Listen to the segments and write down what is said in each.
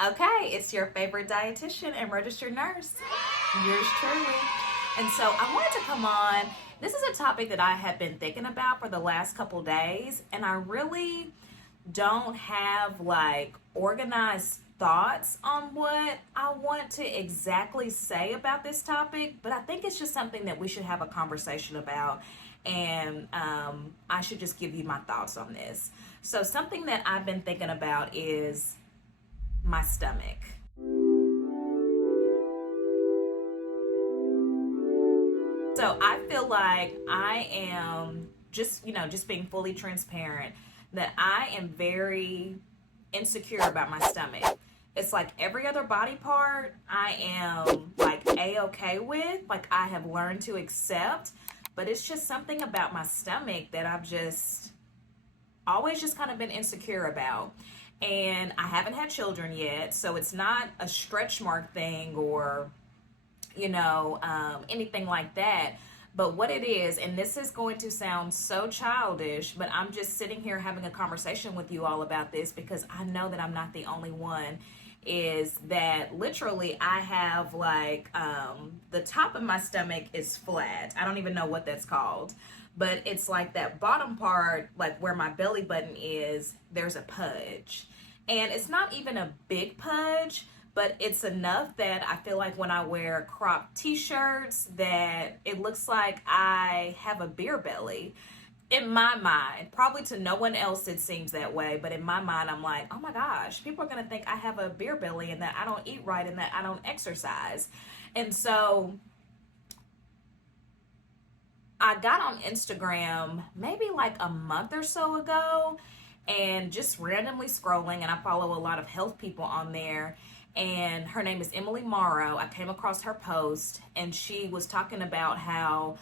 Okay, it's your favorite dietitian and registered nurse, yours truly. And so I wanted to come on. This is a topic that I have been thinking about for the last couple days, and I really don't have like organized thoughts on what I want to exactly say about this topic, but I think it's just something that we should have a conversation about, and I should just give you my thoughts on this. So, something that I've been thinking about is my stomach. So I feel like I am just being fully transparent, that I am very insecure about my stomach. It's like every other body part I am like a-okay with, like I have learned to accept, but it's just something about my stomach that I've just always just kind of been insecure about. And I haven't had children yet, so it's not a stretch mark thing or anything like that. But what it is, and this is going to sound so childish, but I'm just sitting here having a conversation with you all about this because I know that I'm not the only one, is that literally I have like the top of my stomach is flat. I don't even know what that's called, but it's like that bottom part, like where my belly button is, there's a pudge. And it's not even a big pudge, but it's enough that I feel like when I wear cropped t-shirts that it looks like I have a beer belly. In my mind, probably to no one else it seems that way, but in my mind I'm like, oh my gosh, people are going to think I have a beer belly and that I don't eat right and that I don't exercise. And so I got on Instagram maybe like a month or so ago and just randomly scrolling, and I follow a lot of health people on there, and her name is Emily Morrow. I came across her post and she was talking about how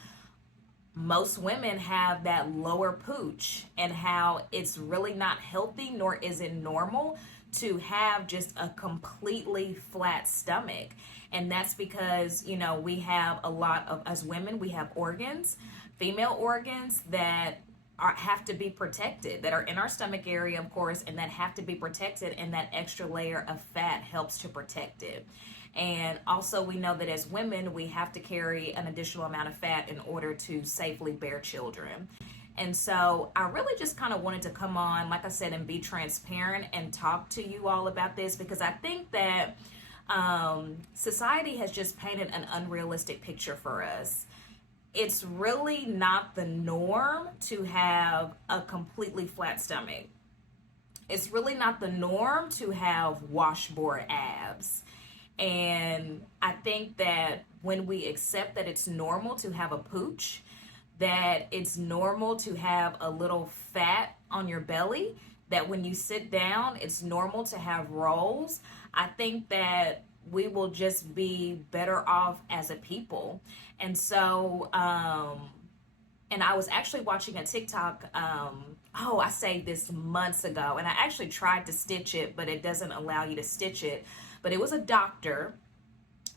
most women have that lower pooch and how it's really not healthy, nor is it normal to have just a completely flat stomach. And that's because, we have a lot of, as women, we have organs, female organs that have to be protected, that are in our stomach area, of course, and that have to be protected, and that extra layer of fat helps to protect it. And also we know that as women, we have to carry an additional amount of fat in order to safely bear children. And so I really just kind of wanted to come on, like I said, and be transparent and talk to you all about this, because I think that society has just painted an unrealistic picture for us. It's really not the norm to have a completely flat stomach. It's really not the norm to have washboard abs. And I think that when we accept that it's normal to have a pooch, that it's normal to have a little fat on your belly, that when you sit down, it's normal to have rolls, I think that we will just be better off as a people. And so, and I was actually watching a TikTok, I saved this months ago, and I actually tried to stitch it, but it doesn't allow you to stitch it. But it was a doctor,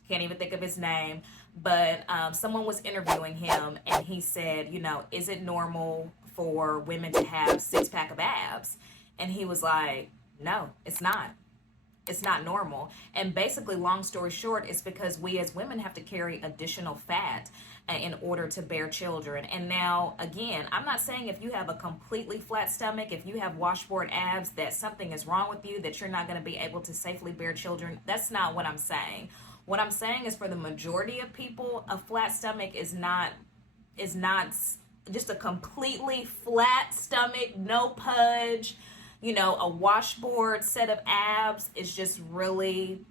can't even think of his name, but someone was interviewing him, and he said, is it normal for women to have 6-pack of abs? And he was like, no, it's not. It's not normal. And basically, long story short, it's because we as women have to carry additional fat in order to bear children. And now, again, I'm not saying if you have a completely flat stomach, if you have washboard abs, that something is wrong with you, that you're not going to be able to safely bear children. That's not what I'm saying. What I'm saying is, for the majority of people, a flat stomach is not just a completely flat stomach, no pudge. A washboard set of abs is just really,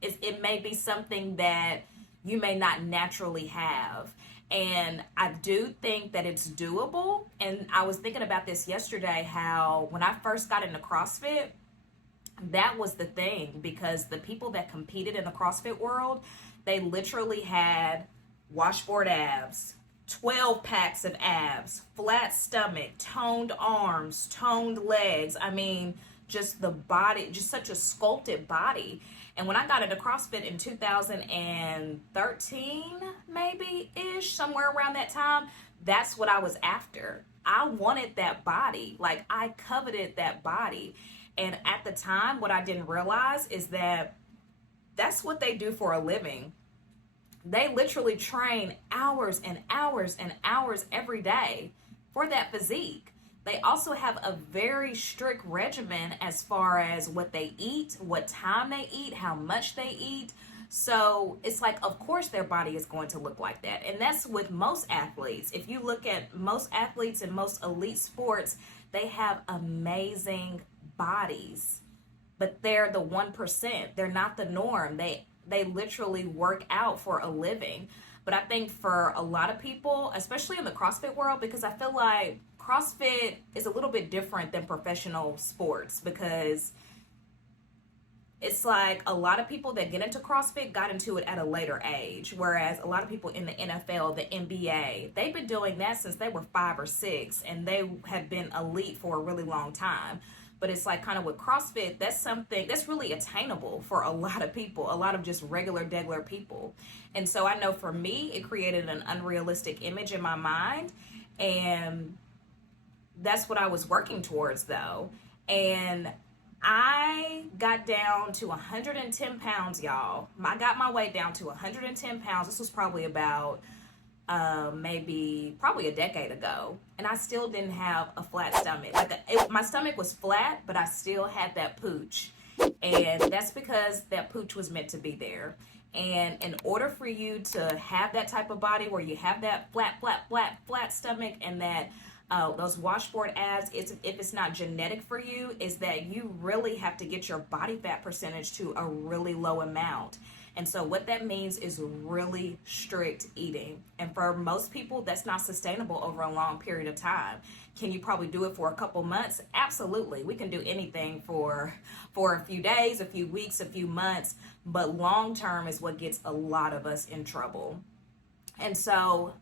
it may be something that you may not naturally have. And I do think that it's doable. And I was thinking about this yesterday, how when I first got into CrossFit, that was the thing, because the people that competed in the CrossFit world, they literally had washboard abs, 12 packs of abs, flat stomach, toned arms, toned legs. I mean, just the body, just such a sculpted body. And when I got into CrossFit in 2013, maybe ish, somewhere around that time, that's what I was after. I wanted that body. Like, I coveted that body. And at the time, what I didn't realize is that that's what they do for a living. They literally train hours and hours and hours every day for that physique. They also have a very strict regimen as far as what they eat, what time they eat, how much they eat. So it's like, of course, their body is going to look like that. And that's with most athletes. If you look at most athletes in most elite sports, they have amazing bodies, but they're the 1%. They're not the norm. They literally work out for a living. But I think for a lot of people, especially in the CrossFit world, because I feel like CrossFit is a little bit different than professional sports, because it's like a lot of people that get into CrossFit got into it at a later age, whereas a lot of people in the NFL, the NBA, they've been doing that since they were 5 or 6, and they have been elite for a really long time. But it's like kind of with CrossFit, that's something that's really attainable for a lot of people, a lot of just regular, degular people. And so I know for me, it created an unrealistic image in my mind. And that's what I was working towards, though. And I got down to 110 pounds, y'all. I got my weight down to 110 pounds. This was probably about probably a decade ago, and I still didn't have a flat stomach. My stomach was flat, but I still had that pooch, and that's because that pooch was meant to be there. And in order for you to have that type of body where you have that flat stomach and that those washboard abs, if it's not genetic for you, is that you really have to get your body fat percentage to a really low amount. And so what that means is really strict eating. And for most people, that's not sustainable over a long period of time. Can you probably do it for a couple months? Absolutely. We can do anything for a few days, a few weeks, a few months, but long term is what gets a lot of us in trouble. And so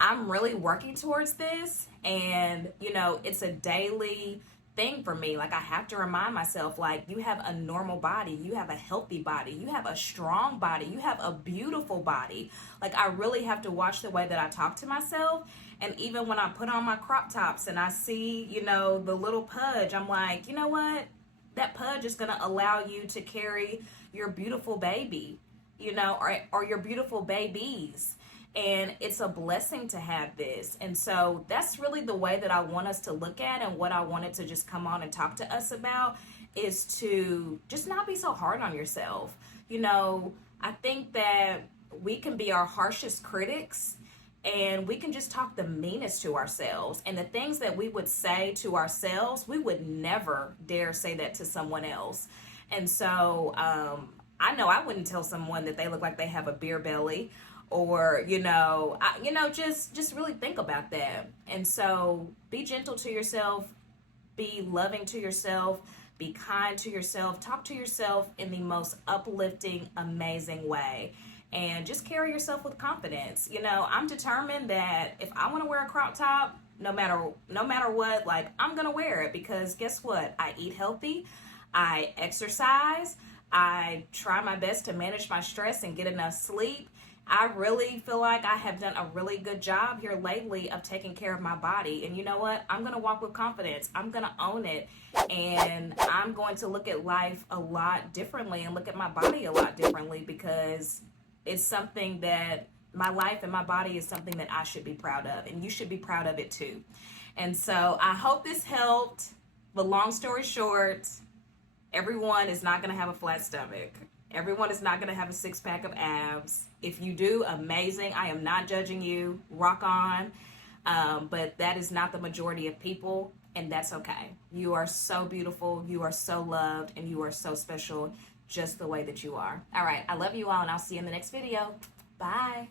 I'm really working towards this, and it's a daily thing for me. Like, I have to remind myself, like, you have a normal body, you have a healthy body, you have a strong body, you have a beautiful body. Like, I really have to watch the way that I talk to myself. And even when I put on my crop tops and I see, the little pudge, I'm like, you know what? That pudge is going to allow you to carry your beautiful baby, or your beautiful babies. And it's a blessing to have this. And so that's really the way that I want us to look at, and what I wanted to just come on and talk to us about is to just not be so hard on yourself. I think that we can be our harshest critics, and we can just talk the meanest to ourselves. And the things that we would say to ourselves, we would never dare say that to someone else. And so I know I wouldn't tell someone that they look like they have a beer belly, or just really think about that. And so be gentle to yourself, be loving to yourself, be kind to yourself, talk to yourself in the most uplifting, amazing way, and just carry yourself with confidence. I'm determined that if I want to wear a crop top, no matter what, like, I'm gonna wear it, because guess what? I eat healthy, I exercise, I try my best to manage my stress and get enough sleep. I really feel like I have done a really good job here lately of taking care of my body. And you know what? I'm going to walk with confidence. I'm going to own it. And I'm going to look at life a lot differently and look at my body a lot differently, because it's something that my life and my body is something that I should be proud of. And you should be proud of it too. And so I hope this helped. But long story short, everyone is not going to have a flat stomach. Everyone is not going to have a 6-pack of abs. If you do, amazing. I am not judging you. Rock on. But that is not the majority of people, and that's okay. You are so beautiful. You are so loved, and you are so special just the way that you are. All right. I love you all, and I'll see you in the next video. Bye.